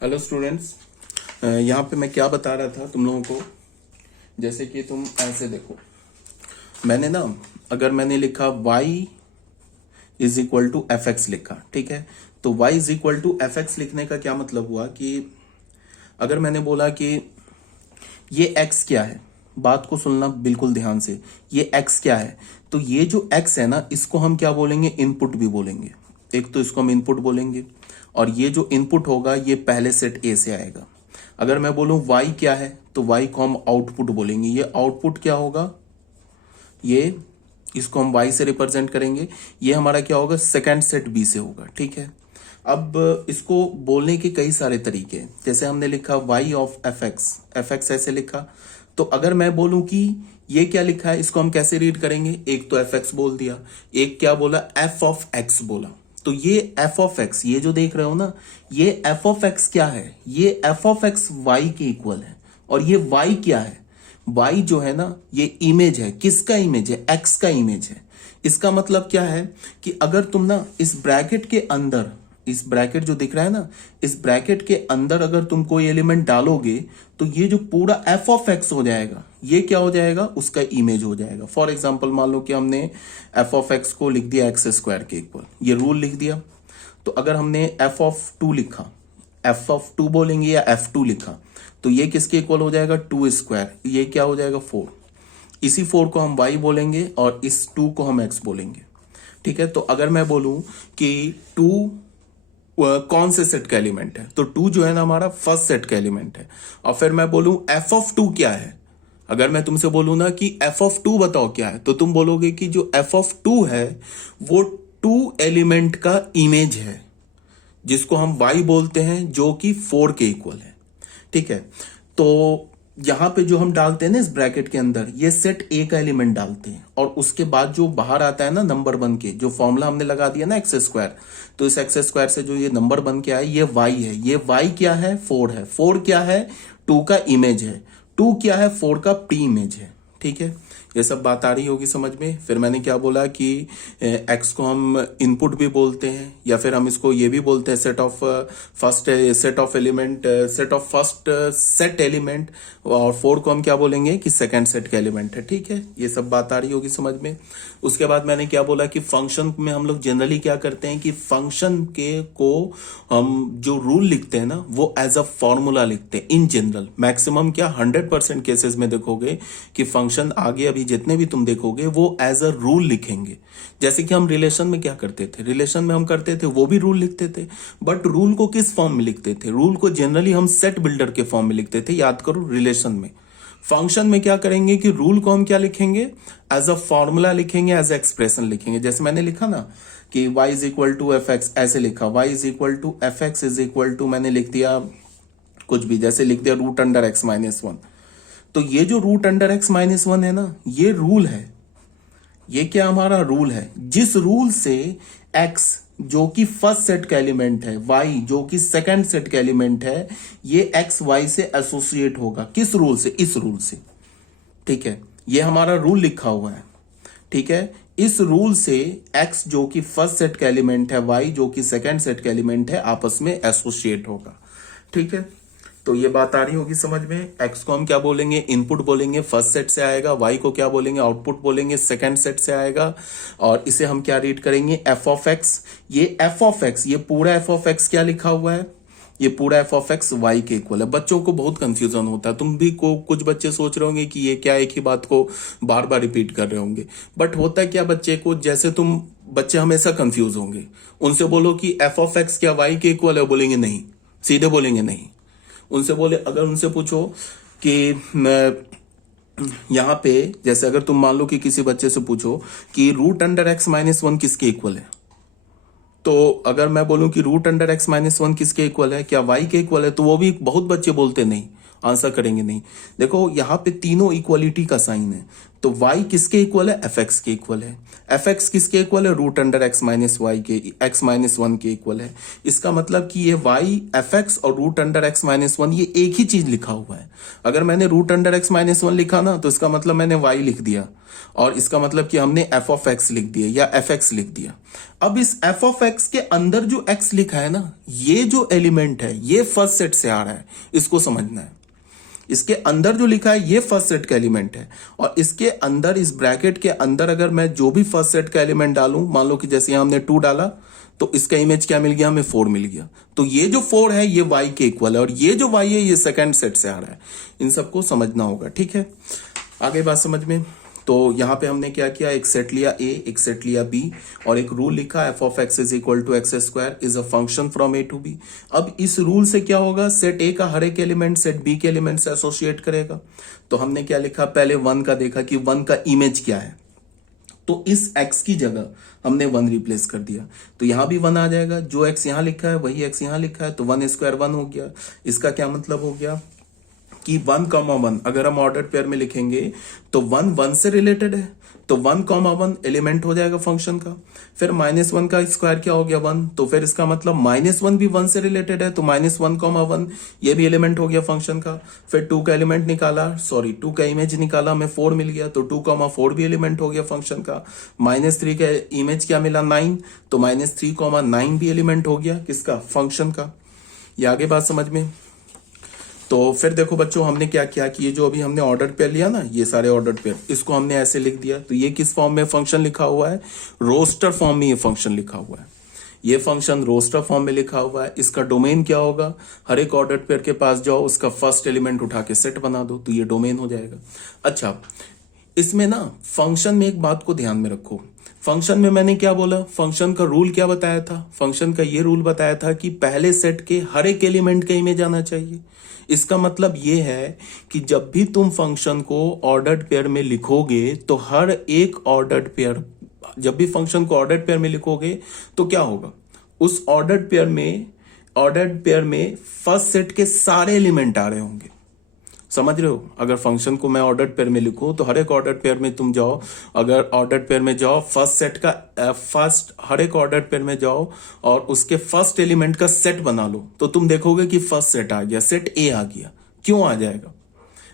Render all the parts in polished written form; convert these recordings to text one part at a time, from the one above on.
Hello students, यहाँ पे मैं क्या बता रहा था तुम लोगों को। जैसे कि तुम ऐसे देखो, मैंने ना अगर मैंने लिखा y is equal to f x लिखा, ठीक है। तो y is equal to f x लिखने का क्या मतलब हुआ कि अगर मैंने बोला कि ये x क्या है, बात को सुनना बिल्कुल ध्यान से, ये x क्या है, तो ये जो x है ना, इसको हम क्या बोलेंगे, इनपुट भी बोलेंगे। एक तो इसको हम इनपुट बोलेंगे, और ये जो इनपुट होगा ये पहले सेट ए से आएगा। अगर मैं बोलूं y क्या है, तो y को हम आउटपुट बोलेंगे। ये आउटपुट क्या होगा, ये इसको हम y से रिप्रेजेंट करेंगे। ये हमारा क्या होगा, सेकंड सेट b से होगा, ठीक है। अब इसको बोलने के कई सारे तरीके हैं। जैसे हमने लिखा y ऑफ एफ एक्स ऐसे लिखा। तो अगर मैं बोलूं कि ये क्या लिखा है, इसको हम कैसे रीड करेंगे, एक तो एफ एक्स बोल दिया, एक क्या बोला, एफ ऑफ एक्स बोला। तो ये एफ ऑफ एक्स, ये जो देख रहे हो ना, ये एफ ऑफ एक्स क्या है, ये एफ ऑफ एक्स वाई के इक्वल है। और ये वाई क्या है, वाई जो है ना, ये इमेज है। किसका इमेज है, एक्स का इमेज है। इसका मतलब क्या है कि अगर तुम ना इस ब्रैकेट के अंदर, इस ब्रैकेट जो दिख रहा है ना, इस ब्रैकेट के अंदर अगर तुम कोई एलिमेंट डालोगे तो ये जो पूरा एफ ऑफ एक्स हो जाएगा, ये क्या हो जाएगा, उसका इमेज हो जाएगा। फॉर एग्जांपल मान लो कि हमने एफ ऑफ एक्स को लिख दिया एक्स स्क्वायर के इक्वल, ये रूल लिख दिया। तो अगर हमने एफ ऑफ टू लिखा, एफ ऑफ टू बोलेंगे या एफ टू लिखा, तो ये किसके इक्वल हो जाएगा, टू स्क्वायर। ये क्या हो जाएगा, फोर। इसी फोर को हम वाई बोलेंगे और इस टू को हम एक्स बोलेंगे, ठीक है। तो अगर मैं बोलूं कि टू कौन से सेट का एलिमेंट है, तो टू जो है ना हमारा फर्स्ट सेट का एलिमेंट है। और फिर मैं बोलूं एफ ऑफ टू क्या है, अगर मैं तुमसे बोलूं ना कि एफ ऑफ टू बताओ क्या है, तो तुम बोलोगे कि जो एफ ऑफ टू है वो टू एलिमेंट का इमेज है, जिसको हम y बोलते हैं, जो कि 4 के इक्वल है, ठीक है। तो यहां पे जो हम डालते हैं ना इस ब्रैकेट के अंदर, ये सेट ए का एलिमेंट डालते हैं, और उसके बाद जो बाहर आता है ना नंबर बन के, जो फॉर्मूला हमने लगा दिया ना एक्स स्क्वायर, तो इस एक्स स्क्वायर से जो ये नंबर बन के आए, ये y है। ये y क्या है, 4 है। 4 क्या है, 2 का इमेज है। 2 क्या है, 4 का प्री इमेज है, ठीक है। ये सब बात आ रही होगी समझ में। फिर मैंने क्या बोला कि x को हम इनपुट भी बोलते हैं, या फिर हम इसको ये भी बोलते हैं set of first set of element, set of first set element. और 4 को हम क्या बोलेंगे कि सेकंड सेट का एलिमेंट है, ठीक है। ये सब बात आ रही होगी समझ में। उसके बाद मैंने क्या बोला कि फंक्शन में हम लोग जनरली क्या करते हैं कि फंक्शन के को हम जो रूल लिखते हैं ना, वो एज अ फॉर्मूला लिखते हैं इन जनरल। मैक्सिमम क्या 100% केसेस में देखोगे कि फंक्शन आगे अभी जितने भी तुम देखोगे वो एज अ रूल लिखेंगे। जैसे कि हम रिलेशन में क्या करते थे, रिलेशन में हम करते थे वो भी रूल लिखते थे, बट रूल को किस फॉर्म में लिखते थे, रूल को जनरली हम सेट बिल्डर के फॉर्म में लिखते थे, याद करो रिलेशन में। फंक्शन में क्या करेंगे कि रूल को हम क्या लिखेंगे, एज अ फॉर्मूला लिखेंगे, एज अ एक्सप्रेशन लिखेंगे। जैसे मैंने लिखा ना कि y is equal to f x, ऐसे लिखा y is equal to f x is equal to, मैंने लिख दिया कुछ भी, जैसे लिख दिया root under x minus one. तो ये जो root under x minus one है ना, ये रूल है। ये क्या हमारा रूल है, जिस रूल से x जो कि फर्स्ट सेट का एलिमेंट है, y जो कि सेकंड सेट का एलिमेंट है, ये x y से एसोसिएट होगा। किस रूल से, इस रूल से, ठीक है। ये हमारा रूल लिखा हुआ है, ठीक है। इस रूल से x जो कि फर्स्ट सेट का एलिमेंट है, y जो कि सेकंड सेट का एलिमेंट है, आपस में एसोसिएट होगा, ठीक है। तो ये बात आ रही होगी समझ में। x को हम क्या बोलेंगे, इनपुट बोलेंगे, फर्स्ट सेट से आएगा। y को क्या बोलेंगे, आउटपुट बोलेंगे, सेकंड सेट से आएगा। और इसे हम क्या रीड करेंगे, f ऑफ x। ये f ऑफ x, ये पूरा f ऑफ x क्या लिखा हुआ है, ये पूरा f ऑफ x y के इक्वल है। बच्चों को बहुत कंफ्यूजन होता है, तुम भी को कुछ बच्चे सोच रहे होंगे कि ये क्या, एक ही बात को बार बार रिपीट कर रहे होंगे। बट होता क्या बच्चे को, जैसे तुम बच्चे हमेशा कंफ्यूज होंगे, उनसे बोलो कि f ऑफ x क्या y के इक्वल है, बोलेंगे नहीं, सीधे बोलेंगे नहीं। उनसे बोले, अगर उनसे पूछो कि यहां पे, जैसे अगर तुम मान लो कि किसी बच्चे से पूछो कि root under x minus one किसके इक्वल है, तो अगर मैं बोलूं कि root under x minus one किसके इक्वल है, क्या वाई के इक्वल है, तो वो भी बहुत बच्चे बोलते नहीं, आंसर करेंगे नहीं। देखो यहां पे तीनों इक्वलिटी का साइन है, तो y किसके इक्वल है? fx के इक्वल है। fx किसके इक्वल है? Root under x minus y के, x माइनस 1 के इक्वल है। इसका मतलब कि ये y fx और रूट अंडर x माइनस 1 ये एक ही चीज लिखा हुआ है। अगर मैंने रूट अंडर x माइनस 1 लिखा ना, तो इसका मतलब मैंने y लिख दिया, और इसका मतलब कि हमने f ऑफ x लिख दिया या fx लिख दिया। अब इस f ऑफ x के अंदर जो x लिखा है ना, ये जो एलिमेंट है ये फर्स्ट सेट से आ रहा है, इसको समझना है। इसके अंदर जो लिखा है ये फर्स्ट सेट का एलिमेंट है, और इसके अंदर इस ब्रैकेट के अंदर अगर मैं जो भी फर्स्ट सेट का एलिमेंट डालूं, मान लो कि जैसे यहां हमने 2 डाला, तो इसका इमेज क्या मिल गया? हमें 4 मिल गया। तो ये जो 4 है ये y के इक्वल है, और ये जो y है ये सेकंड सेट से आ रहा है। इन सबको समझना होगा, ठीक है। आगे बात समझ में। तो यहां पे हमने क्या किया? एक सेट लिया a, एक सेट लिया b, और एक रूल लिखा f of x is equal to x square is a function from a to b। अब इस रूल से क्या होगा? सेट a का हर एक एलिमेंट सेट b के एलिमेंट से एसोसिएट करेगा। तो हमने क्या लिखा? पहले 1 का देखा कि 1 का इमेज क्या है, तो इस x की जगह हमने 1 रिप्लेस कर दिया, तो यहां भी 1 आ जाएगा। जो x यहां लिखा है वही x यहां लिखा है, तो 1 स्क्वायर 1 हो गया। इसका क्या मतलब हो गया कि 1,1 अगर हम ऑर्डर पेयर में लिखेंगे तो 1 1 से रिलेटेड है, तो 1,1 एलिमेंट हो जाएगा फंक्शन का। फिर -1 का स्क्वायर क्या हो गया? 1, तो फिर इसका मतलब -1 भी 1 से रिलेटेड है, तो -1,1 ये भी एलिमेंट हो गया फंक्शन का। फिर 2 का एलिमेंट निकाला, 2 का इमेज निकाला, हमें 4 मिल गया, तो 2,4 भी एलिमेंट हो गया फंक्शन का। -3 का इमेज क्या मिला? 9, तो -3,9 भी एलिमेंट हो गया किसका? फंक्शन का। ये आगे बात समझ में। तो फिर देखो बच्चों, हमने क्या किया कि ये जो अभी हमने ऑर्डर पेयर लिया ना, ये सारे ऑर्डर पेयर, इसको हमने ऐसे लिख दिया। तो ये किस फॉर्म में फंक्शन लिखा हुआ है? रोस्टर फॉर्म में ये फंक्शन लिखा हुआ है। ये फंक्शन रोस्टर फॉर्म में लिखा हुआ है। इसका डोमेन क्या होगा? हर एक ऑर्डर पेयर के पास जाओ, उसका फर्स्ट एलिमेंट उठा के सेट बना दो, तो ये डोमेन हो जाएगा। अच्छा, इसमें ना फंक्शन में एक बात को ध्यान में रखो। फंक्शन में मैंने क्या बोला? फंक्शन का रूल क्या बताया था? फंक्शन का ये रूल बताया था कि पहले सेट के हर एक एलिमेंट का इमेज आना चाहिए। इसका मतलब ये है कि जब भी तुम फंक्शन को ऑर्डर्ड पेयर में लिखोगे, तो हर एक ऑर्डर्ड पेयर, जब भी फंक्शन को ऑर्डर्ड पेयर में लिखोगे तो क्या होगा? उस ऑर्डर्ड पेयर में फर्स्ट सेट के सारे एलिमेंट आ रहे होंगे। समझ रहे हो? अगर फंक्शन को मैं ऑर्डर्ड पेयर में लिखूं, तो हर एक ऑर्डर्ड पेयर में तुम जाओ, अगर ऑर्डर्ड पेयर में जाओ, फर्स्ट सेट का हर एक ऑर्डर्ड पेयर में जाओ और उसके फर्स्ट एलिमेंट का सेट बना लो, तो तुम देखोगे कि फर्स्ट सेट आ गया, सेट ए आ गया। क्यों आ जाएगा?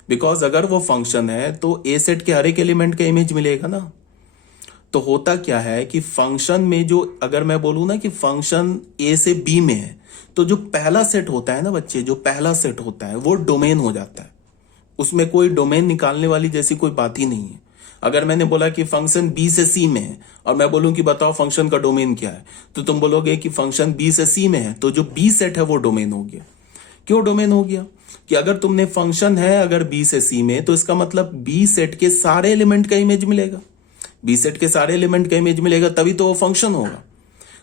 बिकॉज अगर वो फंक्शन है तो ए सेट के हर एक एलिमेंट का इमेज मिलेगा ना। तो होता क्या है कि फंक्शन में जो, अगर मैं बोलूं ना कि फंक्शन ए से बी में है, तो जो पहला सेट होता है ना बच्चे, जो पहला सेट होता है वो डोमेन हो जाता है। उसमें कोई डोमेन निकालने वाली जैसी कोई बात ही नहीं है। अगर मैंने बोला कि फंक्शन बी से सी में है, और मैं बोलूं कि बताओ फंक्शन का डोमेन क्या है, तो तुम बोलोगे कि फंक्शन बी से सी में है, तो जो बी सेट है वो डोमेन हो गया। क्यों डोमेन हो गया? कि अगर तुमने फंक्शन है अगर बी से सी में, तो इसका मतलब बी सेट के सारे एलिमेंट का इमेज मिलेगा। बी सेट के सारे एलिमेंट का इमेज मिलेगा तभी तो वो फंक्शन होगा।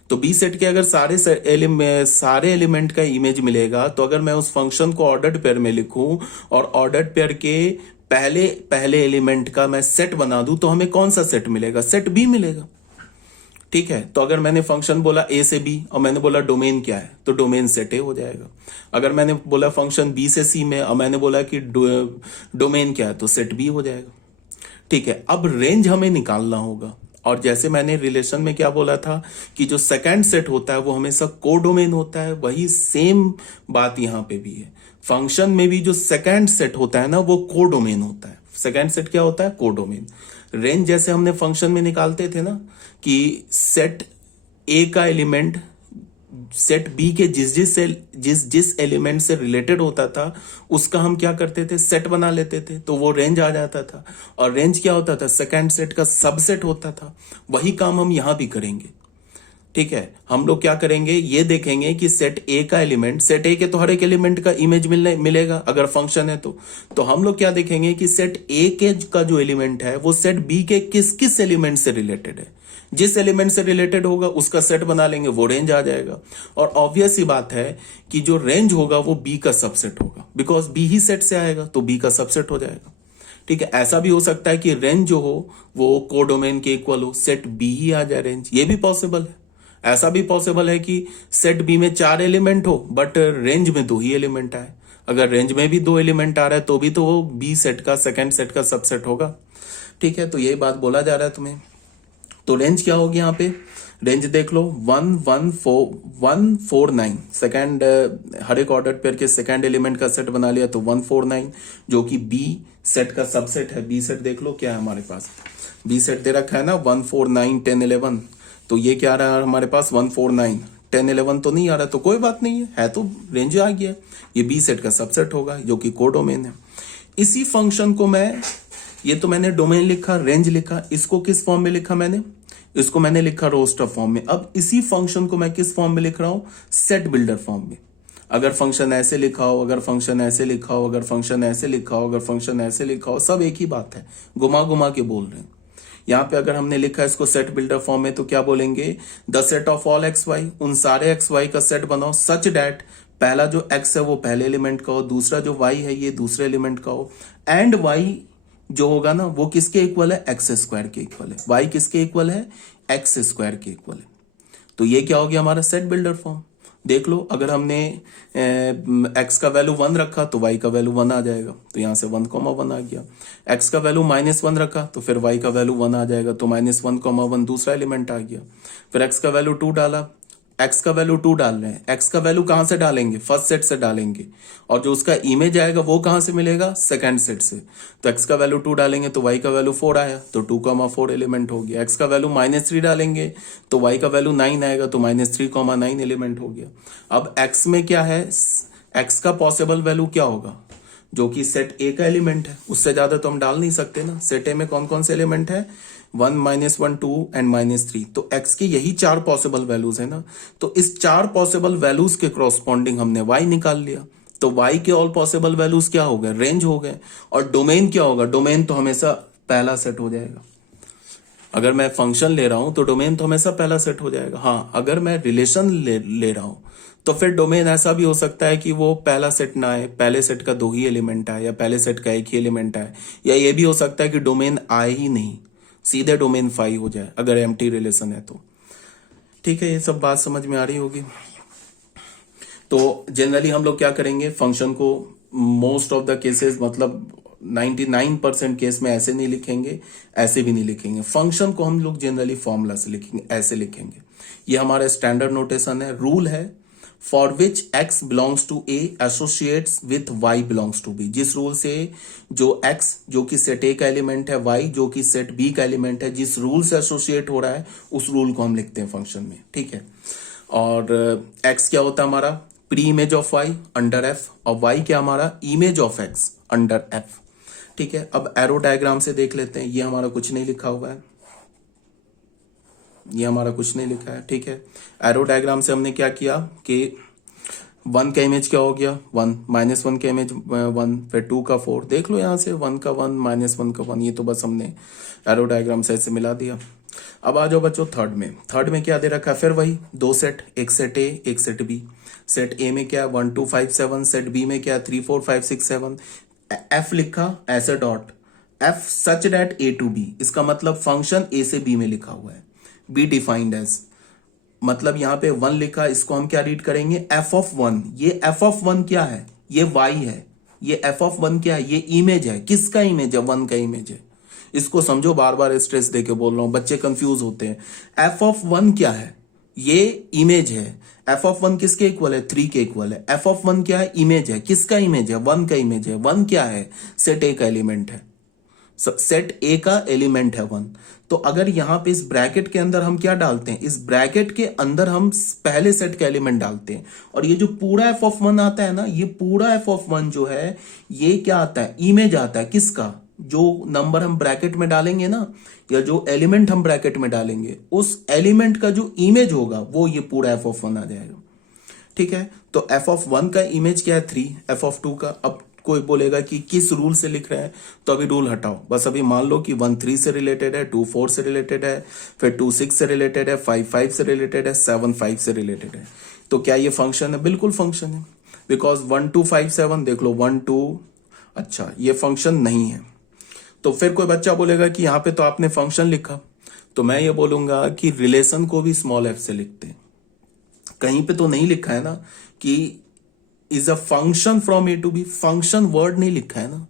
तो बी सेट के अगर सारे एलिमेंट का इमेज मिलेगा, तो अगर मैं उस फंक्शन को ऑर्डर्ड पेयर में लिखूं और ऑर्डर्ड पेयर के पहले एलिमेंट का मैं सेट बना दूं, तो हमें कौन सा सेट मिलेगा? सेट बी मिलेगा। ठीक है। तो अगर मैंने फंक्शन बोला ए से बी और मैंने बोला डोमेन क्या है, तो डोमेन सेट ए हो जाएगा। अगर मैंने बोला फंक्शन बी से सी में और मैंने बोला कि डोमेन क्या है, तो सेट बी हो जाएगा। ठीक है। अब रेंज हमें निकालना होगा, और जैसे मैंने रिलेशन में क्या बोला था कि जो सेकंड सेट होता है वो हमेशा कोडोमेन होता है, वही सेम बात यहां पे भी है। फंक्शन में भी जो सेकंड सेट होता है ना, वो कोडोमेन होता है। सेकंड सेट क्या होता है? कोडोमेन। रेंज जैसे हमने फंक्शन में निकालते थे ना कि सेट ए का एलिमेंट सेट बी के जिस एलिमेंट से रिलेटेड होता था, उसका हम क्या करते थे? सेट बना लेते थे, तो वो रेंज आ जाता था। और रेंज क्या होता था? सेकंड सेट का सबसेट होता था। वही काम हम यहां भी करेंगे। ठीक है। हम लोग क्या करेंगे, ये देखेंगे कि सेट ए का एलिमेंट, सेट ए के तो हर एक एलिमेंट का इमेज मिलेगा अगर फंक्शन है तो हम लोग क्या देखेंगे कि सेट ए के का जो एलिमेंट है वो सेट बी के किस किस एलिमेंट से रिलेटेड है। जिस एलिमेंट से रिलेटेड होगा उसका सेट बना लेंगे, वो रेंज आ जाएगा। और ऑब्वियस ही बात है कि जो रेंज होगा वो बी का सबसेट होगा, बिकॉज बी ही सेट से आएगा, तो बी का सबसेट हो जाएगा। ठीक है। ऐसा भी हो सकता है कि रेंज जो हो वो कोडोमेन के इक्वल हो, सेट बी ही आ जाए रेंज, ये भी पॉसिबल है। ऐसा भी पॉसिबल है कि सेट बी में 4 एलिमेंट हो बट रेंज में 2 ही एलिमेंट आए। अगर रेंज में भी 2 एलिमेंट आ रहा है तो भी तो वो बी सेट का सेकंड सेट का सबसेट होगा। ठीक है, तो यही बात बोला जा रहा है तुम्हें। तो रेंज क्या होगी यहाँ पे, रेंज देख लो 149 सेकंड, हर एक ऑर्डर पेयर के सेकंड एलिमेंट का सेट बना लिया तो 149 जो कि बी सेट का सबसेट है। बी सेट देख लो क्या है हमारे पास, बी सेट दे रखा है ना 149 10 11, तो ये क्या आ रहा है हमारे पास 149 10 11 तो नहीं आ रहा, तो कोई बात नहीं है तो रेंज आ गया, ये बी सेट का सबसेट होगा जो कि कोडोमेन है। इसी फंक्शन को मैं, ये तो मैंने डोमेन लिखा, रेंज लिखा, इसको किस फॉर्म में लिखा मैंने, इसको मैंने लिखा रोस्टर फॉर्म में। अब इसी फंक्शन को मैं किस फॉर्म में लिख रहा हूं, सेट बिल्डर फॉर्म में। अगर फंक्शन ऐसे लिखा हो, अगर फंक्शन ऐसे लिखा हो, अगर फंक्शन ऐसे लिखा हो, अगर फंक्शन ऐसे लिखा हो, सब एक ही बात है, घुमा घुमा के बोल रहे हैं। यहां पे अगर हमने लिखा है इसको सेट बिल्डर फॉर्म में तो क्या बोलेंगे, the set of all x y, उन सारे एक्स वाई का सेट बनाओ सच डैट पहला जो एक्स है वो पहले एलिमेंट का हो, दूसरा जो वाई है ये दूसरे एलिमेंट का हो, एंड वाई जो होगा ना वो किसके इक्वल है, एक्स स्क्वायर के इक्वल है। वाई किसके इक्वल है, एक्स स्क्वायर के इक्वल है। तो ये क्या हो गया हमारा सेट बिल्डर फॉर्म। देख लो अगर हमने एक्स का वैल्यू 1 रखा तो वाई का वैल्यू 1 आ जाएगा, तो यहां से 1,1 आ गया। एक्स का वैल्यू -1 रखा तो फिर वाई का वैल्यू 1 आ जाएगा, तो -1,1 दूसरा एलिमेंट आ गया। फिर एक्स का वैल्यू 2 डाला, एक्स का वैल्यू 2 डाल रहे हैं, एक्स का वैल्यू कहां से डालेंगे, फर्स्ट सेट से डालेंगे, और जो उसका इमेज आएगा वो कहां से मिलेगा, सेकंड सेट से। तो एक्स का वैल्यू 2 डालेंगे तो वाई का वैल्यू 4 आया, तो 2,4 एलिमेंट हो गया। एक्स का वैल्यू -3 डालेंगे तो वाई का वैल्यू 9 आएगा, तो -3,9 एलिमेंट हो गया। अब एक्स में क्या है, एक्स का पॉसिबल वैल्यू क्या होगा, जो कि सेट ए का एलिमेंट है, उससे ज्यादा तो हम डाल नहीं सकते ना। सेट ए में कौन कौन से एलिमेंट है, 1 -1 2 एंड -3, तो x की यही 4 पॉसिबल वैल्यूज है ना। तो इस 4 पॉसिबल वैल्यूज के कॉरस्पॉन्डिंग हमने y निकाल लिया, तो y के ऑल पॉसिबल वैल्यूज क्या हो गए, रेंज हो गए। और डोमेन क्या होगा, डोमेन तो हमेशा पहला सेट हो जाएगा। अगर मैं फंक्शन ले रहा हूं तो डोमेन तो हमेशा पहला सेट हो जाएगा। हाँ, अगर मैं रिलेशन ले रहा हूं तो फिर डोमेन ऐसा भी हो सकता है कि वो पहला सेट ना आए, पहले सेट का 2 ही एलिमेंट आए, या पहले सेट का 1 ही एलिमेंट आए, या ये भी हो सकता है कि डोमेन आए ही नहीं, सीधे डोमेन 5 हो जाए अगर एम्प्टी रिलेशन है तो। ठीक है, ये सब बात समझ में आ रही होगी। तो जनरली हम लोग क्या करेंगे, फंक्शन को मोस्ट ऑफ द केसेस, मतलब 99% केस में ऐसे नहीं लिखेंगे, ऐसे भी नहीं लिखेंगे। फंक्शन को हम लोग जनरली फॉर्मूला से लिखेंगे, ऐसे लिखेंगे। ये हमारा स्टैंडर्ड नोटेशन है, रूल है, for which x belongs to a associates with y belongs to b। जिस रूल से जो x जो कि सेट a का एलिमेंट है, y जो कि सेट b का एलिमेंट है, जिस रूल से एसोसिएट हो रहा है उस रूल को हम लिखते हैं फंक्शन में। ठीक है, और x क्या होता है हमारा, pre image of y under f, और y क्या हमारा, image of x under f। ठीक है, अब एरो डायग्राम से देख लेते हैं। ये हमारा कुछ नहीं लिखा हुआ है, ये हमारा कुछ नहीं लिखा है। ठीक है, एरो डायग्राम से हमने क्या किया कि 1 का इमेज क्या हो गया 1, -1 का इमेज 1, फिर 2 का 4, देख लो यहां से 1 का 1 -1 का 1, ये तो बस हमने एरो डायग्राम से ऐसे मिला दिया। अब आ जाओ बच्चों थर्ड में। थर्ड में क्या दे रखा है, फिर वही 2 सेट, एक सेट ए एक सेट बी। सेट ए में क्या 1 2 5 7, सेट बी में क्या 3 4 5 6 7। एफ लिखा ऐसे dot, f such that A to B, इसका मतलब फंक्शन ए से बी में लिखा हुआ है, बी डिफाइंड एज, मतलब यहां पे 1 लिखा, इसको हम क्या रीड करेंगे, एफ ऑफ 1। ये एफ ऑफ 1 क्या है, ये वाई है। ये एफ ऑफ 1 क्या है, ये इमेज है। किसका इमेज है, 1 का इमेज है। इसको समझो, बार बार स्ट्रेस देके बोल रहा हूं, बच्चे कंफ्यूज होते हैं। एफ ऑफ 1 क्या है, ये इमेज है। एफ ऑफ 1 किसके इक्वल है, 3 के इक्वल है। एफ ऑफ 1 क्या है, इमेज है। किसका इमेज है, 1 का इमेज है। 1 क्या है, सेट ए का एलिमेंट है, सेट ए का एलिमेंट है 1। तो अगर यहां पे इस ब्रैकेट के अंदर हम क्या डालते हैं, इस ब्रैकेट के अंदर हम पहले सेट का एलिमेंट डालते हैं, और ये जो पूरा एफ ऑफ 1 आता है ना, ये पूरा एफ ऑफ 1 जो है ये क्या आता है, इमेज आता है। किसका, जो नंबर हम ब्रैकेट में डालेंगे ना, या जो एलिमेंट हम ब्रैकेट में डालेंगे, उस एलिमेंट का जो इमेज होगा वो ये पूरा एफ ऑफ 1 आ जाएगा। ठीक है, तो एफ ऑफ 1 का इमेज क्या है 3, एफ ऑफ 2 का। अब कोई बोलेगा कि किस रूल से लिख रहे हैं, तो अभी रूल हटाओ, बस अभी मान लो कि 1 3 से रिलेटेड है, 2 4 से रिलेटेड है, फिर 2 6 से रिलेटेड है, 5 5 से रिलेटेड है, 7 5 से रिलेटेड है। तो क्या ये फंक्शन है, बिल्कुल फंक्शन है, बिकॉज 1 2 5 7 देख लो 1 2, अच्छा ये फंक्शन नहीं है। तो फिर कोई बच्चा बोलेगा कि यहां पे तो आपने फंक्शन लिखा, तो मैं ये बोलूंगा कि रिलेशन को भी स्मॉल एफ से लिखते हैं। कहीं पे तो नहीं लिखा है ना कि is a function from A to B, function word नहीं लिखा है ना,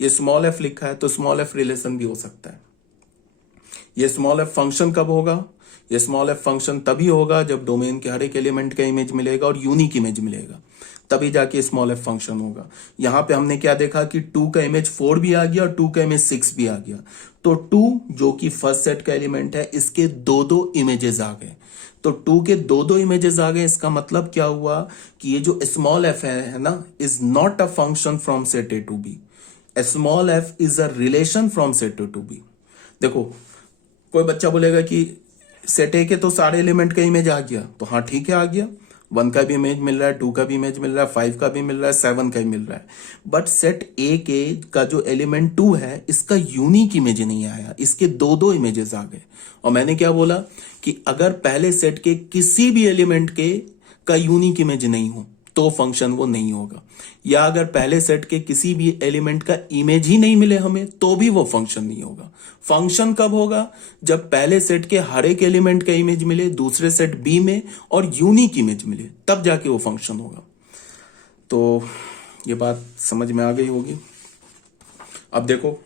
ये स्मॉल एफ लिखा है, तो स्मॉल एफ रिलेशन भी हो सकता है। ये स्मॉल एफ फंक्शन कब होगा? ये स्मॉल एफ फंक्शन तभी होगा जब डोमेन के हर एक एलिमेंट का इमेज मिलेगा और यूनिक इमेज मिलेगा, तभी जाके स्मॉल एफ फंक्शन होगा। यहां पे हमने क्या देखा कि 2 का इमेज 4 भी आ गया और 2 का इमेज 6 भी आ गया, तो 2 जो कि फर्स्ट सेट का एलिमेंट है, इसके दो दो इमेजेस आ गए। तो 2 के दो दो इमेजेस आ गए, इसका मतलब क्या हुआ कि ये जो स्मॉल एफ है ना, is not a function from set A to B, small f is a relation from set A to B. देखो कोई बच्चा बोलेगा कि सेट ए के तो सारे एलिमेंट का इमेज आ गया, तो हाँ ठीक है, आ गया, 1 का भी इमेज मिल रहा है, 2 का भी इमेज मिल रहा है, 5 का भी मिल रहा है, 7 का भी मिल रहा है, बट सेट ए के का जो एलिमेंट 2 है, इसका यूनिक इमेज नहीं आया, इसके दो दो इमेजेस आ गए। और मैंने क्या बोला कि अगर पहले सेट के किसी भी एलिमेंट के का यूनिक इमेज नहीं हो तो फंक्शन वो नहीं होगा, या अगर पहले सेट के किसी भी एलिमेंट का इमेज ही नहीं मिले हमें तो भी वो फंक्शन नहीं होगा। फंक्शन कब होगा? जब पहले सेट के हर एक एलिमेंट का इमेज मिले दूसरे सेट बी में और यूनिक इमेज मिले, तब जाके वो फंक्शन होगा। तो ये बात समझ में आ गई होगी। अब देखो,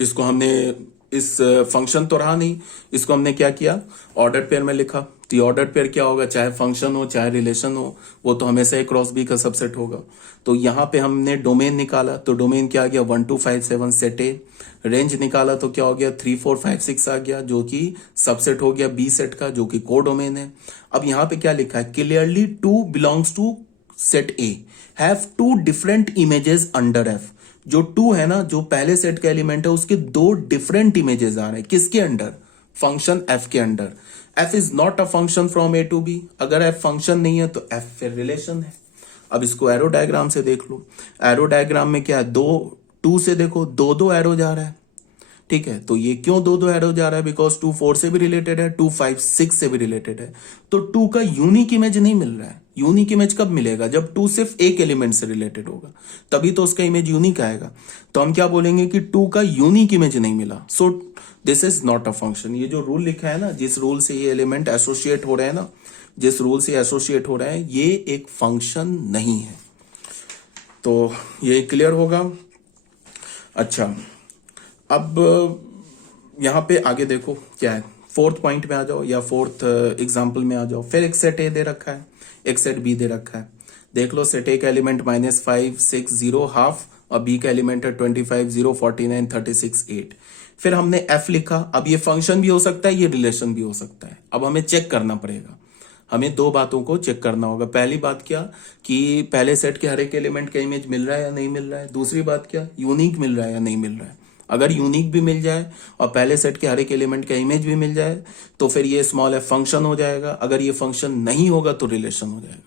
इसको हमने, इस फंक्शन तो रहा नहीं, इसको हमने क्या किया, ऑर्डर पेयर में लिखा। तो ऑर्डर पेयर क्या होगा, चाहे फंक्शन हो चाहे रिलेशन हो, वो तो हमेशा ए क्रॉस बी का सबसेट होगा। तो यहां पे हमने डोमेन निकाला, तो डोमेन क्या आ गया, 1 2 5 7 सेट ए। रेंज निकाला तो क्या हो गया, 3 4 5 6 आ गया, जो कि सबसेट हो गया बी सेट का, जो कि को डोमेन है। अब यहां पे क्या लिखा है, clearly 2 belongs to set A, have 2 different images under f. जो 2 है ना, जो पहले सेट का एलिमेंट है, उसके 2 डिफरेंट इमेजेस आ रहे हैं, किसके अंडर, फंक्शन एफ के under. F is not a function from A to B, अगर एफ फंक्शन नहीं है तो एफ फिर रिलेशन है। अब इसको एरो डायग्राम से देख लो, एरो डायग्राम में क्या है, 2 से देखो, दो दो एरो जा रहा है, ठीक है। तो ये क्यों दो दो एरो जा रहा है, बिकॉज 2 4 से भी रिलेटेड है, 2 5 6 से भी रिलेटेड है। तो 2 का यूनिक इमेज नहीं मिल रहा है। यूनिक इमेज कब मिलेगा, जब 2 सिर्फ एक एलिमेंट से रिलेटेड होगा, तभी तो उसका इमेज यूनिक आएगा। तो हम क्या बोलेंगे कि 2 का यूनिक इमेज नहीं मिला, so this is not a function. ये जो रूल लिखा है ना, जिस रूल से ये एलिमेंट एसोसिएट हो रहे हैं ना, जिस रूल से एसोसिएट हो रहे हैं, ये एक फंक्शन नहीं है। तो ये क्लियर होगा। अच्छा, अब यहां पे आगे देखो क्या है, 4th पॉइंट में आ जाओ या 4th एग्जाम्पल में आ जाओ। फिर एक सेट ए दे रखा है, एक सेट बी दे रखा है। देख लो, सेट ए का एलिमेंट -5 6 0 हाफ और बी का एलिमेंट है 25 0 49 36 8। फिर हमने एफ लिखा। अब ये फंक्शन भी हो सकता है, ये रिलेशन भी हो सकता है। अब हमें चेक करना पड़ेगा, हमें 2 बातों को चेक करना होगा। पहली बात क्या कि पहले सेट के हर एक एलिमेंट का इमेज मिल रहा है या नहीं मिल रहा है। दूसरी बात क्या, यूनिक मिल रहा है या नहीं मिल रहा है। अगर यूनिक भी मिल जाए और पहले सेट के हर एक एलिमेंट का इमेज भी मिल जाए तो फिर ये स्मॉल एफ फंक्शन हो जाएगा। अगर ये फंक्शन नहीं होगा तो रिलेशन हो जाएगा,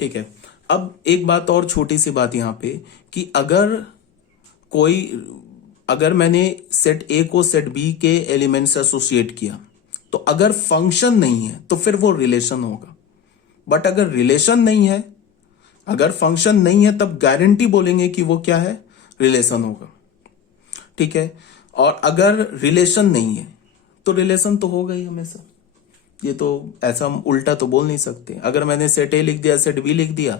ठीक है। अब एक बात और, छोटी सी बात यहां पे, कि अगर मैंने सेट ए को सेट बी के एलिमेंट से एसोसिएट किया, तो अगर फंक्शन नहीं है तो फिर वो रिलेशन होगा। बट अगर रिलेशन नहीं है, अगर फंक्शन नहीं है, तब गारंटी बोलेंगे कि वो क्या है, रिलेशन होगा, ठीक है। और अगर रिलेशन नहीं है तो रिलेशन तो होगा ही हमेशा। ये तो ऐसा हम उल्टा तो बोल नहीं सकते। अगर मैंने सेट ए लिख दिया, सेट बी लिख दिया,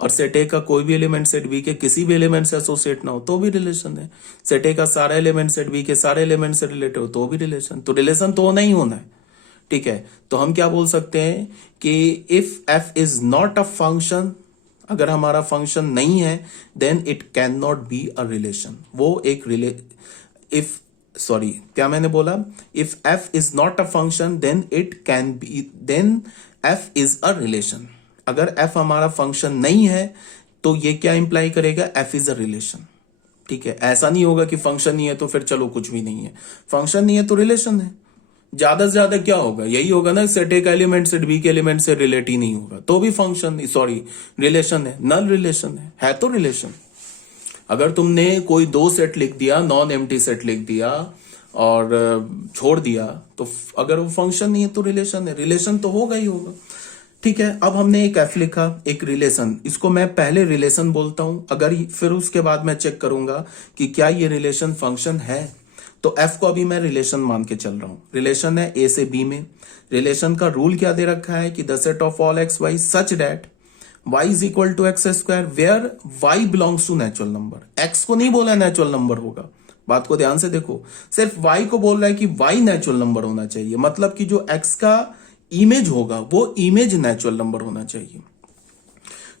और सेट ए का कोई भी एलिमेंट सेट बी के किसी भी एलिमेंट से एसोसिएट ना हो तो भी रिलेशन है। सेट ए का सारा एलिमेंट सेट बी के सारे एलिमेंट से रिलेटेड हो तो भी रिलेशन, तो रिलेशन तो होना ही होना है, ठीक है। तो हम क्या बोल सकते हैं कि if f is not a function, अगर हमारा फंक्शन नहीं है, then it can not be a relation. वो एक क्या मैंने बोला, if f is not a function then it can be, then f is a relation. अगर एफ हमारा फंक्शन नहीं है तो ये क्या इंप्लाई करेगा, एफ इज अ रिलेशन, ठीक है। ऐसा नहीं होगा कि फंक्शन नहीं है तो फिर चलो कुछ भी नहीं है, फंक्शन नहीं है तो रिलेशन है। ज्यादा से ज्यादा क्या होगा, यही होगा ना, सेट ए का एलिमेंट सेट बी के एलिमेंट से रिलेट ही नहीं होगा तो भी फंक्शन, सॉरी रिलेशन है, नल रिलेशन है तो रिलेशन। अगर तुमने कोई 2 सेट लिख दिया, नॉन एम्प्टी सेट लिख दिया और छोड़ दिया, तो अगर वो फंक्शन नहीं है तो रिलेशन है, रिलेशन तो होगा ही होगा, ठीक है। अब हमने एक एफ लिखा, एक रिलेशन, इसको मैं पहले रिलेशन बोलता हूं, अगर फिर उसके बाद मैं चेक करूंगा कि क्या ये रिलेशन फंक्शन है, तो एफ को अभी मैं रिलेशन मान के चल रहा हूं। रिलेशन है ए से बी में। रिलेशन का रूल क्या दे रखा है कि the set of all x y such that y is equal to x square where y belongs to natural number. x को नहीं बोला नेचुरल नंबर होगा, बात को ध्यान से देखो, सिर्फ y को बोल रहा है कि y नेचुरल नंबर होना चाहिए, मतलब कि जो x का इमेज होगा वो इमेज नेचुरल नंबर होना चाहिए।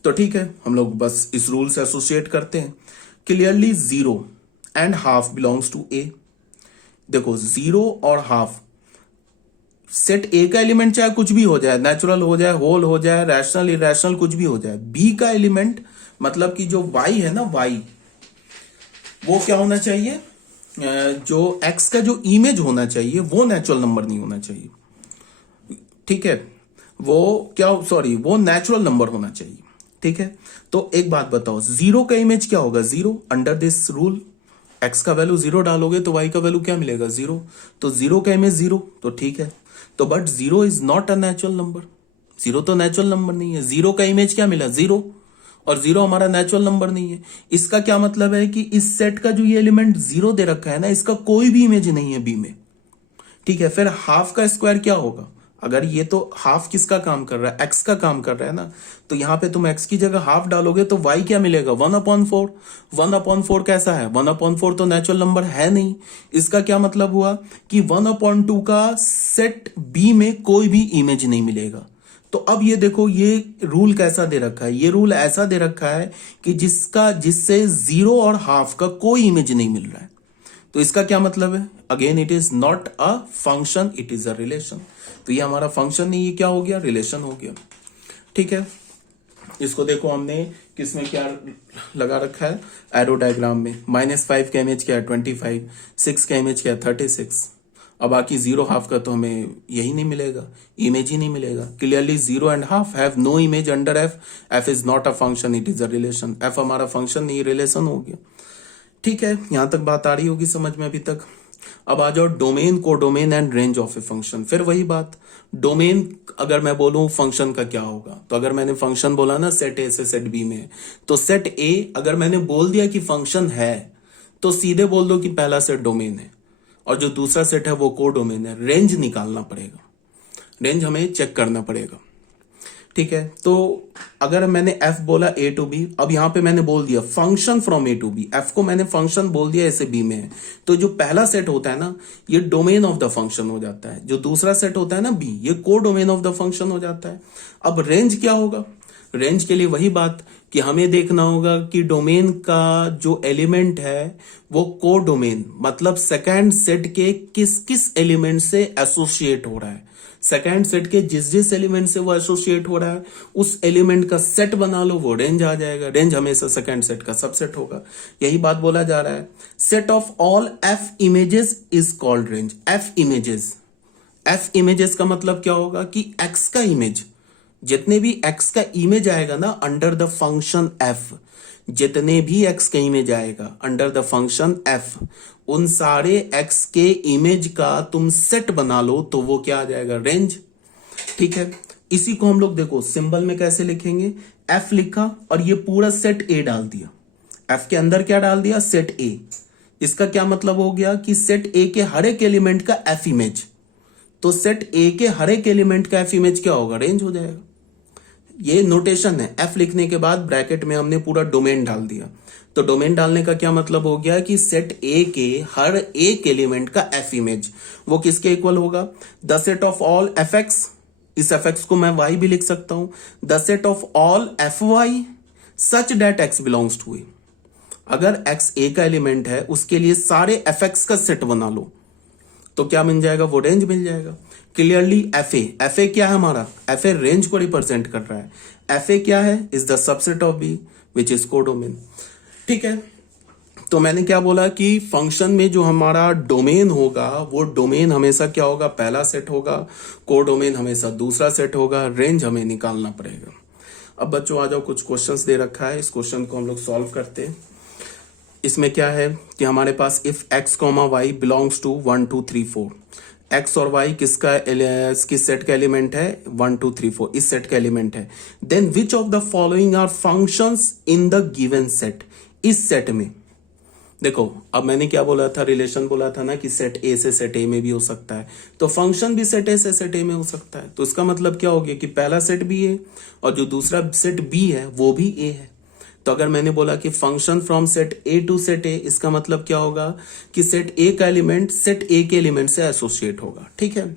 तो ठीक है, हम लोग बस इस रूल से एसोसिएट करते हैं। Clearly 0 and half belongs to A. देखो 0 और हाफ, सेट ए का एलिमेंट चाहे कुछ भी हो जाए, नेचुरल हो जाए, होल हो जाए, रैशनल इरेशनल कुछ भी हो जाए, बी का एलिमेंट मतलब कि जो वाई है ना, वाई वो क्या होना चाहिए, जो एक्स का जो इमेज होना चाहिए वो नेचुरल नंबर नहीं होना चाहिए। ठीक है, वो क्या, सॉरी, वो नेचुरल नंबर होना चाहिए। ठीक है, तो एक बात बताओ, 0 का इमेज क्या होगा, 0। अंडर दिस रूल एक्स का वैल्यू 0 डालोगे तो वाई का वैल्यू क्या मिलेगा, 0। तो 0 का इमेज 0, तो ठीक है। तो but 0 is not a natural number, 0 तो नेचुरल नंबर नहीं है। 0 का इमेज क्या मिला, 0, और 0 हमारा नेचुरल नंबर नहीं है। इसका क्या मतलब है कि इस सेट का जो ये एलिमेंट 0 दे रखा है ना, इसका कोई भी इमेज नहीं है बी में। ठीक है, फिर हाफ का स्क्वायर क्या होगा, अगर ये तो हाफ किसका काम कर रहा है, एक्स का काम कर रहा है ना, तो यहां पे तुम एक्स की जगह हाफ डालोगे तो वाई क्या मिलेगा, 1/4। 1/4 कैसा है, 1/4 तो नेचुरल नंबर है नहीं। इसका क्या मतलब हुआ कि 1/2 का सेट बी में कोई भी इमेज नहीं मिलेगा। तो अब ये देखो, ये रूल कैसा दे रखा है, ये रूल ऐसा दे रखा है कि जिससे 0 और हाफ का कोई इमेज नहीं मिल रहा है। तो इसका क्या मतलब है, again it is not a function, it is a relation. तो ये हमारा फंक्शन नहीं, ये क्या हो गया, रिलेशन हो गया। ठीक है, इसको देखो हमने किसमें क्या लगा रखा है, एरो डायग्राम में। -5 का इमेज क्या है, 25। 6 का इमेज क्या है, 36। अब बाकी 0 हाफ का तो हमें यही नहीं मिलेगा, इमेज ही नहीं मिलेगा। Clearly 0 and half have no image under f. F is not a function, it is a relation. F हमारा फंक्शन नहीं, रिलेशन हो गया। ठीक है, यहां तक बात आ रही होगी समझ में अभी तक। अब आ जाओ domain, codomain and range of a function. फिर वही बात, डोमेन अगर मैं बोलूं फंक्शन का क्या होगा, तो अगर मैंने फंक्शन बोला ना सेट ए से सेट बी में, तो सेट ए अगर मैंने बोल दिया कि फंक्शन है तो सीधे बोल दो कि पहला सेट डोमेन है और जो दूसरा सेट है वो कोडोमेन है। रेंज निकालना पड़ेगा, रेंज हमें चेक करना पड़ेगा। ठीक है, तो अगर मैंने एफ बोला ए टू बी, अब यहां पे मैंने बोल दिया function from A to B, f को मैंने फंक्शन बोल दिया ऐसे बी में है, तो जो पहला सेट होता है ना ये डोमेन ऑफ द फंक्शन हो जाता है, जो दूसरा सेट होता है ना बी, ये को डोमेन ऑफ द फंक्शन हो जाता है। अब रेंज क्या होगा, रेंज के लिए वही बात कि हमें देखना होगा कि डोमेन का जो एलिमेंट है वो को डोमेन मतलब सेकेंड सेट के किस किस एलिमेंट से एसोसिएट हो रहा है, सेकेंड सेट के जिस जिस एलिमेंट से वो एसोसिएट हो रहा है उस एलिमेंट का सेट बना लो, वो रेंज आ जाएगा। रेंज हमेशा सेकेंड सेट का सबसेट होगा, यही बात बोला जा रहा है। Set of all F images is called range. F images, F images का मतलब क्या होगा कि एक्स का इमेज, जितने भी एक्स का इमेज आएगा ना अंडर द फंक्शन एफ, जितने भी एक्स का इमेज आएगा अंडर द फंक्शन एफ, उन सारे एक्स के इमेज का तुम सेट बना लो तो वो क्या आ जाएगा, रेंज। ठीक है, इसी को हम लोग देखो सिंबल में कैसे लिखेंगे, एफ लिखा और ये पूरा सेट ए डाल दिया, एफ के अंदर क्या डाल दिया, सेट ए। इसका क्या मतलब हो गया कि सेट ए के हर एक एलिमेंट का एफ इमेज, तो सेट ए के हर एक एलिमेंट का एफ इमेज क्या होगा, रेंज हो जाएगा। ये नोटेशन है, एफ लिखने के बाद ब्रैकेट में हमने पूरा डोमेन डाल दिया। तो डोमेन डालने का क्या मतलब हो गया कि सेट ए के हर एक एलिमेंट का एफ इमेज वो किसके इक्वल होगा, the set of all F X, इस एफ एक्स को मैं वाई भी लिख सकता हूं, the set of all F Y such that X belongs to A. अगर एक्स ए का एलिमेंट है उसके लिए सारे एफ एक्स का सेट बना लो तो क्या मिल जाएगा, वो रेंज मिल जाएगा। क्लियरली एफ ए क्या है हमारा, एफ ए रेंज को रिप्रेजेंट कर रहा है। एफ ए क्या है, is the subset of B which is codomain. ठीक है, तो मैंने क्या बोला कि फंक्शन में जो हमारा डोमेन होगा वो डोमेन हमेशा क्या होगा, पहला सेट होगा, कोडोमेन हमेशा दूसरा सेट होगा, रेंज हमें निकालना पड़ेगा। अब बच्चों आ जाओ, कुछ क्वेश्चंस दे रखा है, इस क्वेश्चन को हम लोग सॉल्व करते हैं। इसमें क्या है कि हमारे पास if x, y belongs to 1 2 3 4, X और वाई किस सेट का एलिमेंट है, 1 2 3 4 इस सेट का एलिमेंट है, then which of the following are functions in the given set. इस सेट में देखो अब मैंने क्या बोला था, रिलेशन बोला था ना कि सेट ए से सेट ए में भी हो सकता है, तो फंक्शन भी सेट ए से सेट ए में हो सकता है। तो इसका मतलब क्या हो गया कि पहला सेट भी है और जो दूसरा सेट बी है वो भी ए है। तो अगर मैंने बोला कि function from set A to set A, इसका मतलब क्या होगा कि सेट ए का एलिमेंट सेट ए के एलिमेंट से एसोसिएट होगा। ठीक है,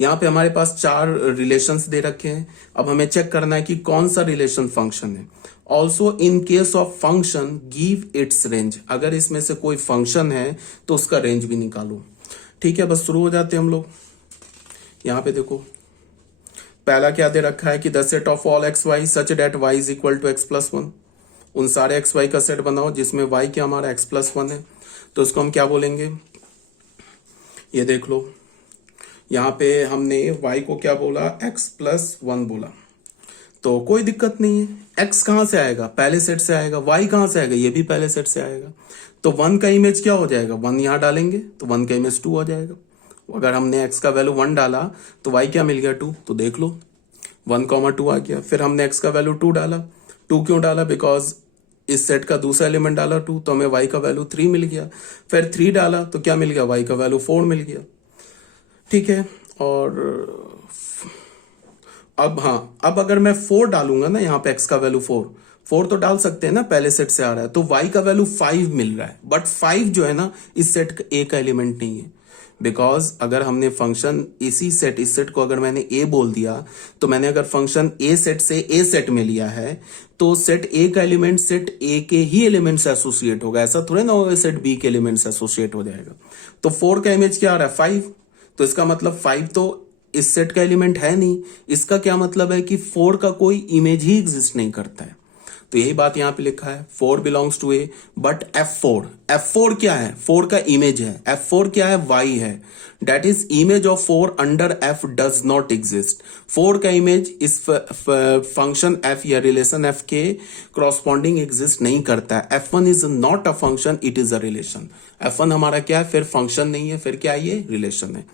यहां पे हमारे पास 4 रिलेशंस दे रखे हैं। अब हमें चेक करना है कि कौन सा रिलेशन फंक्शन है। Also in case of function give its range, अगर इसमें से कोई फंक्शन है तो उसका रेंज भी निकालो। ठीक है, बस शुरू हो जाते हैं हम लोग। यहां पे देखो पहला क्या दे रखा है कि the set of all x y such that y is equal to x plus one. उन सारे एक्स वाई का सेट बनाओ जिसमें वाई क्या हमारा एक्स प्लस वन है। तो उसको हम क्या बोलेंगे, ये देख लो, यहाँ पे हमने y को क्या बोला, x प्लस वन बोला। तो कोई दिक्कत नहीं है, x कहां से आएगा, पहले सेट से आएगा, y कहां से आएगा, ये भी पहले सेट से आएगा। तो 1 का इमेज क्या हो जाएगा, 1 यहां डालेंगे तो 1 का इमेज 2 हो जाएगा। अगर हमने x का वैल्यू 1 डाला तो y क्या मिल गया, 2। तो देख लो 1,2 आ गया। फिर हमने x का वैल्यू 2 डाला, 2 क्यों डाला, बिकॉज इस सेट का दूसरा एलिमेंट डाला 2, तो हमें y का वैल्यू 3 मिल गया। फिर 3 डाला तो क्या मिल गया, y का वैल्यू 4 मिल गया। ठीक है, और अब अगर मैं 4 डालूंगा ना, यहाँ पे x का वैल्यू 4 तो डाल सकते हैं ना, पहले सेट से आ रहा है, तो y का वैल्यू 5 मिल रहा है। बट 5 जो है ना इस सेट ए का एलिमेंट नहीं है, बिकॉज अगर हमने फंक्शन इस सेट को अगर मैंने ए बोल दिया, तो मैंने अगर फंक्शन ए सेट से ए सेट में लिया है तो सेट ए का एलिमेंट सेट ए के ही एलिमेंट से एसोसिएट होगा। ऐसा थोड़े ना होगा सेट बी के एलिमेंट से एसोसिएट हो जाएगा। तो 4 का इमेज क्या आ रहा है, 5। तो इसका मतलब 5 तो इस सेट का एलिमेंट है नहीं। इसका क्या मतलब है कि 4 का कोई इमेज ही एग्जिस्ट नहीं करता है। तो यही बात यहां पे लिखा है, 4 belongs to A, but F4 क्या है, 4 का इमेज है। F4 क्या है, Y है। That is image of 4 under F does not exist. 4 का इमेज इस फंक्शन F या रिलेशन F के क्रॉसपॉन्डिंग एग्जिस्ट नहीं करता है। F1 is not a function, it is a relation. F1 हमारा क्या है, फिर फंक्शन नहीं है, फिर क्या है, ये रिलेशन है।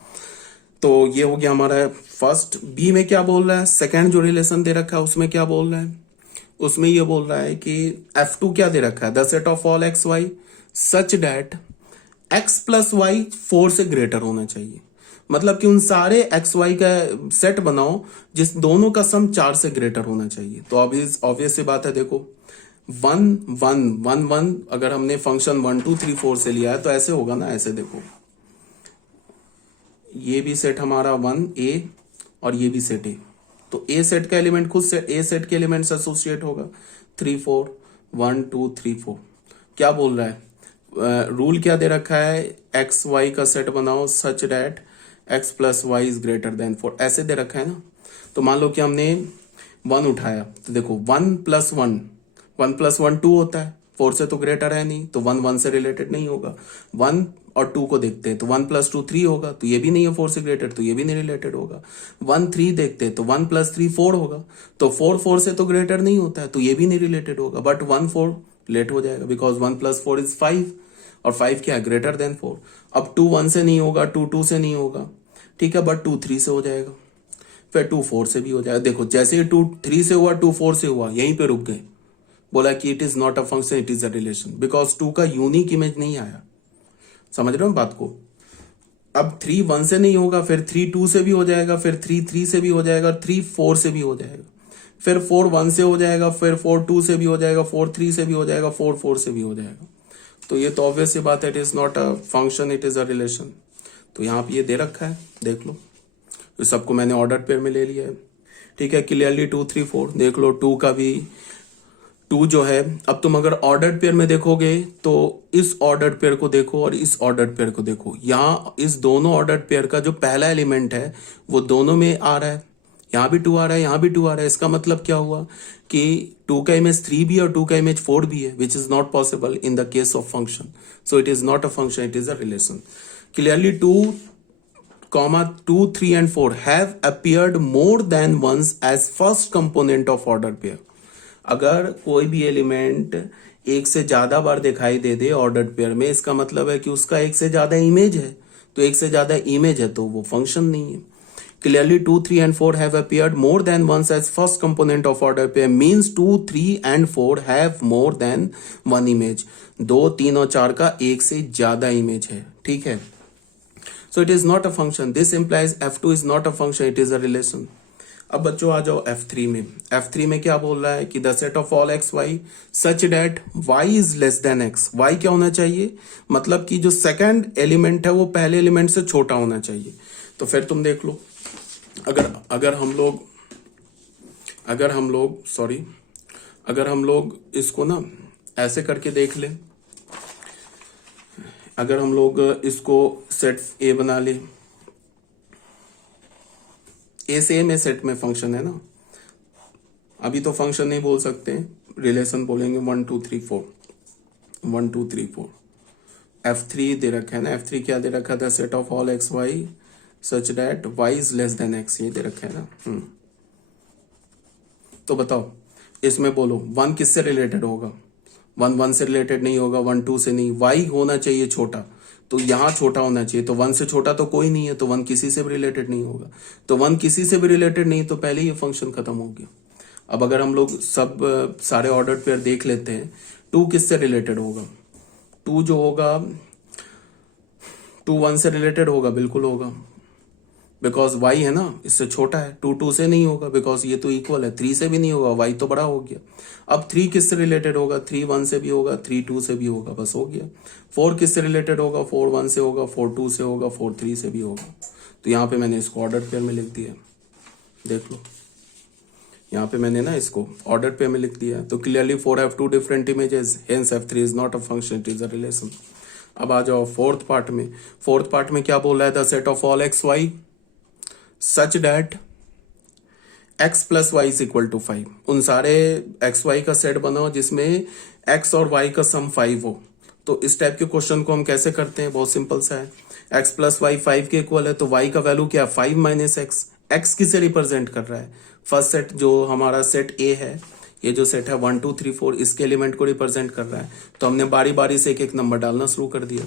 तो ये हो गया हमारा फर्स्ट। बी में क्या बोल रहा है, सेकेंड जो रिलेशन दे रखा है उसमें क्या बोल रहा है, उसमें ये बोल रहा है कि F2 क्या दे रखा है, the set of all x y such that x plus y 4 से ग्रेटर होना चाहिए। मतलब कि उन सारे एक्स वाई का सेट बनाओ जिस दोनों का सम 4 से ग्रेटर होना चाहिए। तो ऑब्वियस सी बात है, देखो 1 1 1 1 अगर हमने फंक्शन 1 2 3 4 से लिया है तो ऐसे होगा ना, ऐसे देखो ये भी सेट हमारा 1 ए और ये भी सेट ए। तो ए सेट का एलिमेंट खुद से ए सेट के एलिमेंट से एसोसिएट होगा। 3 4 1 2 3 4 क्या बोल रहा है, रूल क्या दे रखा है, एक्स वाई का सेट बनाओ such that X plus Y is greater than 4, ऐसे दे रखा है ना। तो मान लो कि हमने 1 उठाया, तो देखो 1 प्लस 1 2 होता है, 4 से तो ग्रेटर है नहीं, तो 1 1 से रिलेटेड नहीं होगा। 1 और 2 को देखते हैं तो 1 प्लस 2 3 होगा, तो ये भी नहीं है 4 से ग्रेटर, तो ये भी नहीं रिलेटेड होगा। 1 3 देखते हैं तो 1 प्लस 3 4 होगा, तो 4 4 से तो ग्रेटर नहीं होता है, तो ये भी नहीं रिलेटेड होगा। बट 1 4 रिलेट हो जाएगा, बिकॉज 1 प्लस 4 इज 5 और 5 क्या है, ग्रेटर देन 4। अब 2 1 से नहीं होगा, 2 2 से नहीं होगा, ठीक है, बट 2 3 से हो जाएगा, फिर 2 4 से भी हो जाएगा। देखो जैसे ही 2 3 से हुआ, 2 4 से हुआ, यहीं पे रुक गए, बोला कि it is not a function, it is a relation, because 2 का यूनिक इमेज नहीं आया। समझ रहे हो बात को। अब 3 1 से नहीं होगा, फिर 3 2 से भी हो जाएगा, फिर 3 3 से भी हो जाएगा, 3 4 से भी हो जाएगा, फिर 4 1 से हो जाएगा, फिर 4 2 से भी हो जाएगा, 4 3 से भी हो जाएगा, 4 4 से भी हो जाएगा। तो ये तो ऑब्वियस सी बात है, it is not a function, it is a relation. तो यहाँ पे ये दे रखा है, देख लो, इस सबको मैंने ऑर्डर पेयर में ले लिया है, ठीक है। क्लियरली 2 3 4 देख लो, 2 का भी 2 जो है, अब तुम अगर ऑर्डर्ड पेयर में देखोगे तो इस ऑर्डर्ड पेयर को देखो और इस ऑर्डर्ड पेयर को देखो। यहाँ इस दोनों ऑर्डर्ड पेयर का जो पहला एलिमेंट है वो दोनों में आ रहा है, यहाँ भी 2 आ रहा है, यहाँ भी 2 आ रहा है। इसका मतलब क्या हुआ कि 2 का इमेज 3 भी और 2 का इमेज 4 भी है, which is not possible in the case of function. So it is not a function, it is a relation. Clearly 2 2 3 and 4 have appeared more than once as first component of order pair. अगर कोई भी element एक से ज्यादा बार दिखाई दे दे ordered pair में, इसका मतलब है कि उसका एक से ज्यादा इमेज है, तो एक से ज्यादा इमेज है तो वो फंक्शन नहीं है। Clearly 2, 3 and 4 have appeared more than once as first component of order pair, means 2, 3 and 4 have more than one image. 2, 3 और 4 का एक से ज्यादा इमेज है, ठीक है. So it is not a function. This implies F2 is not a function, it is a relation. अब बच्चों आ जाओ F3 में. F3 में क्या बोल रहा है कि the set of all x y such that y is less than x. y क्या होना चाहिए, मतलब कि जो सेकंड एलिमेंट है वो पहले एलिमेंट से छोटा होना चाहिए. तो फिर तुम देख लो, अगर हम लोग इसको ना ऐसे करके देख ले, अगर हम लोग इसको सेट ए बना ले, ए से में सेट में फंक्शन है ना, अभी तो फंक्शन नहीं बोल सकते, रिलेशन बोलेंगे 1 2 3 4 1 2 3 4. F3 दे रखा है ना, F3 क्या दे रखा था, set of all x y such that y is less than x, ये दे रखा है ना. तो बताओ इसमें बोलो 1 किससे रिलेटेड होगा, 1 1 से रिलेटेड नहीं होगा, 1 2 से नहीं, y होना चाहिए छोटा, तो यहाँ छोटा होना चाहिए, तो 1 से छोटा तो कोई नहीं है, तो 1 किसी से भी रिलेटेड नहीं होगा, तो 1 किसी से भी रिलेटेड नहीं, तो पहले ये फंक्शन खत्म हो गया. अब अगर हम लोग सब सारे ऑर्डर पेयर देख लेते हैं, 2 किससे रिलेटेड होगा, 2 जो होगा 2 1 से रिलेटेड होगा, बिल्कुल होगा, बिकॉज y है ना, इससे छोटा है. 2 2 से नहीं होगा बिकॉज ये तो इक्वल है. 3 से भी नहीं होगा, y तो बड़ा हो गया. अब 3 किससे रिलेटेड होगा, 3 1 से भी होगा, 3 2 से भी होगा, बस हो गया. 4 किससे रिलेटेड होगा, 4 1 से होगा, 4 2 से होगा, 4 3 से भी होगा. तो यहाँ पे मैंने इसको ऑर्डर पेयर में लिख दिया, देख लो, यहाँ पे मैंने ना इसको ऑर्डर पेयर में लिख दिया. तो clearly 4 have 2 different images, hence F3 is not a function, it is a relation. अब आ जाओ फोर्थ पार्ट में. फोर्थ पार्ट में क्या बोल रहा है, the set of all x y such that x plus Y is equal to 5. उन सारे एक्स वाई का सेट बनाओ जिसमें x और y का सम 5 हो. तो इस टाइप के क्वेश्चन को हम कैसे करते हैं, बहुत सिंपल सा है. x प्लस वाई 5 के इक्वल है, तो y का वैल्यू क्या है, 5 माइनस एक्स. x किसे रिप्रेजेंट कर रहा है, फर्स्ट सेट जो हमारा सेट A है, ये जो सेट है 1 2 3 4, इसके एलिमेंट को रिप्रेजेंट कर रहा है. तो हमने बारी बारी से एक एक नंबर डालना शुरू कर दिया.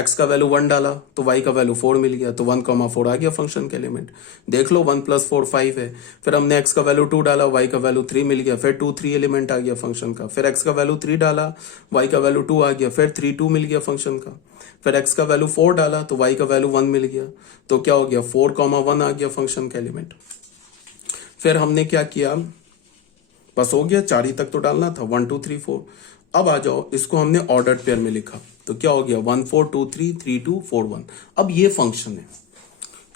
x का वैल्यू 1 डाला तो y का वैल्यू 4 मिल गया, तो 1,4 आ गया फंक्शन के एलिमेंट. देख लो 1 + 4 5 है. फिर हमने x का वैल्यू 2 डाला, y का वैल्यू 3 मिल गया, फिर 2 3 एलिमेंट आ गया फंक्शन का. फिर x का वैल्यू 3 डाला, y का वैल्यू 2 आ गया, फिर 3 2 मिल गया फंक्शन का. फिर x का वैल्यू 4 डाला तो y का वैल्यू 1 मिल गया, तो क्या हो गया 4,1 आ गया फंक्शन का एलिमेंट. फिर हमने क्या किया, बस हो गया, 4 ही तक तो डालना था, 1 2 3 4. अब आ जाओ, इसको हमने ऑर्डर्ड पेयर में लिखा, तो क्या हो गया 1 4 2 3 3 2 4 1. अब ये फंक्शन है,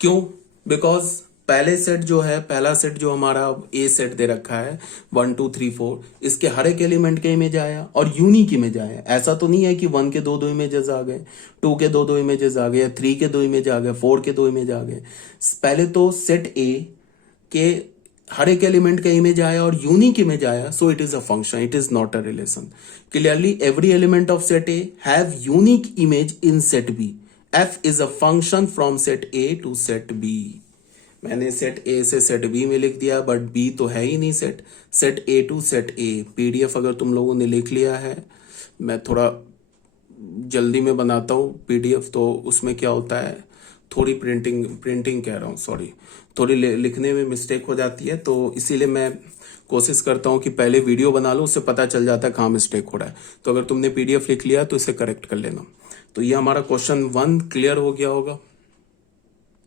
क्यों, बिकॉज पहले सेट जो है, पहला सेट जो हमारा ए सेट दे रखा है 1 2 3 4, इसके हर एक एलिमेंट के इमेज आया और यूनिक इमेज आया. ऐसा तो नहीं है कि 1 के 2 इमेजेस आ गए, 2 के 2 इमेजेस आ गए, 3 के 2 इमेज आ गए, 4 के 2 इमेज आ गए. पहले तो सेट ए के हर एक एलिमेंट का इमेज आया और यूनिक इमेज आया, so it is a function, it is not a relation. Clearly every element of set A have unique image in set B. F is a function from set A to set B. मैंने set A से set B में लिख दिया, but B तो है ही नहीं set A to set A. PDF अगर तुम लोगों ने लिख लिया है, मैं थोड़ा जल्दी में बनाता हूँ पीडीएफ, तो उसमें क्या होता है, थोड़ी प्रिंटिंग कह रहा हूँ, सॉरी, थोड़ी लिखने में मिस्टेक हो जाती है, तो इसीलिए मैं कोशिश करता हूँ कि पहले वीडियो बना लो, उससे पता चल जाता है कहाँ मिस्टेक हो रहा है. तो अगर तुमने पीडीएफ लिख लिया तो इसे करेक्ट कर लेना. तो ये हमारा क्वेश्चन 1 क्लियर हो गया होगा.